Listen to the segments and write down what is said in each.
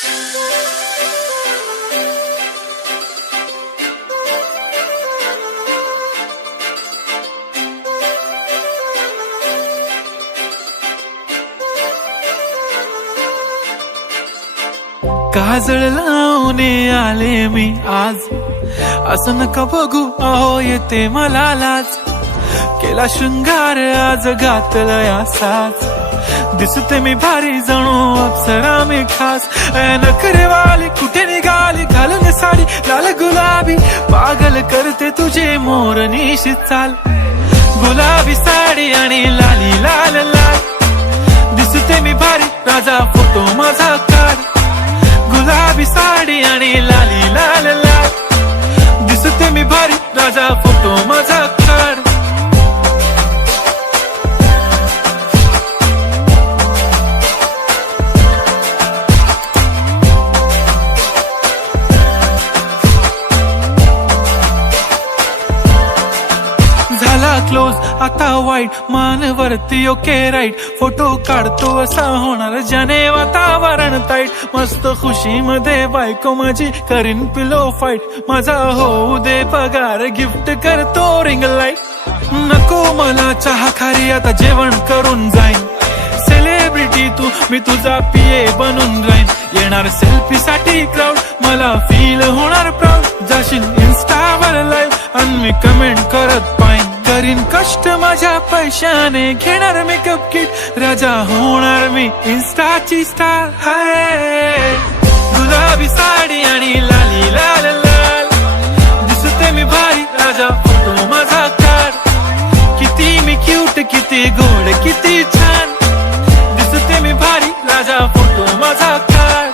काजळ लावून आले मी आज, असं नका बघू अहो येते मला लाज. केला शृंगार आज घातलं असाच, दिसते मी भारी जणू अप्सरा मी खास. नखरेवाली कुठे निघाली घालून साडी लाल गुलाबी, पागल करते तुझे मोरनीशी चाल. गुलाबी साडी आणि लाली लाल लाल, दिसते मी भारी राजा फोटो माझा काढ. गुलाबी साडी आणि लाली लाल लाल, दिसते मी भारी राजा फोटो माझा काढ. झाला क्लोज आता वाईट, मानवरती ओके राईट. फोटो काढतो असा होणार ज्याने वातावरण ताईट. मस्त खुशी मध्ये बायको माझी करीन पिलो फाईट. माझा होऊ दे पगार गिफ्ट करतो रिंग लाईट. नको मला चहा खारी आता जेवण करून जाईन. सेलिब्रिटी तू मी तुझा पिये बनून राहीन. येणार सेल्फी साठी क्राऊड मला फील होणार प्राऊड. जाशील इन्स्टावर लाईव्ह आणि मी कमेंट करत पाईन. करीन कष्ट माझ्या पैशाने घेणार मेकअप किट. राजा होणार मी इन्स्टाची स्टार. हाय गुलाबी साडी आणि लाली लाल लाल, दिसते मी भारी राजा फोटो माझा काढ. किती मी क्यूट किती गोड किती छान, दिसते मी भारी राजा फोटो माझा काढ.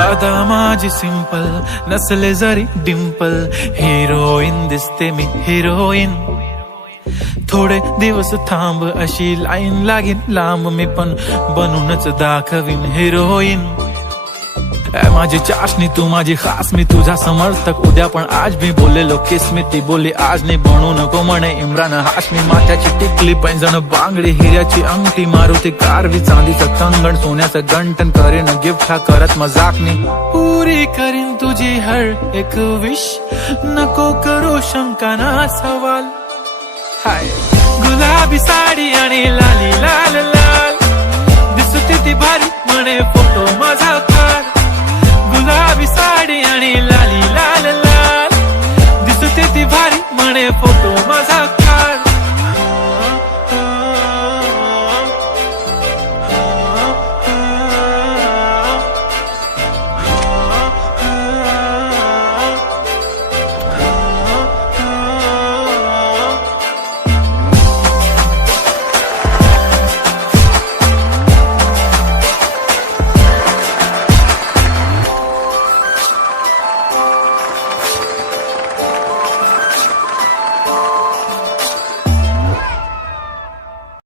आता माझी सिंपल नसले जरी डिंपल, हिरोईन दिसते मी हिरोईन. थोडे दिवस थांब अशी लाईन लागेल लांब, मी पण बनूनच दाखवीन हिरोईन. माझी चाशनी तू माझी खास, मी तुझा समर्थक उद्या पण आज मी बोललेलो किस मी. ती बोलली आज नाही बनू नको म्हणे इम्रान हाशमी. माथ्याची टिकली पैंजण बांगडी हिऱ्याची अंगठी, मारुती कारवी चांदीचं कंगण सोन्याचं गंटन. करीन गिफ्ट हा करत मजाकनी, पुरी करीन तुझी हर एक विश. नको करू शंका ना सवाल. हाय गुलाबी साडी आणि लाली लाल लाल, दिसते ती भारी म्हणे फोटो माझा काढ. गुलाबी साडी आणि लाली लाल लाल, दिसते ती भारी म्हणे फोटो माझा काढ.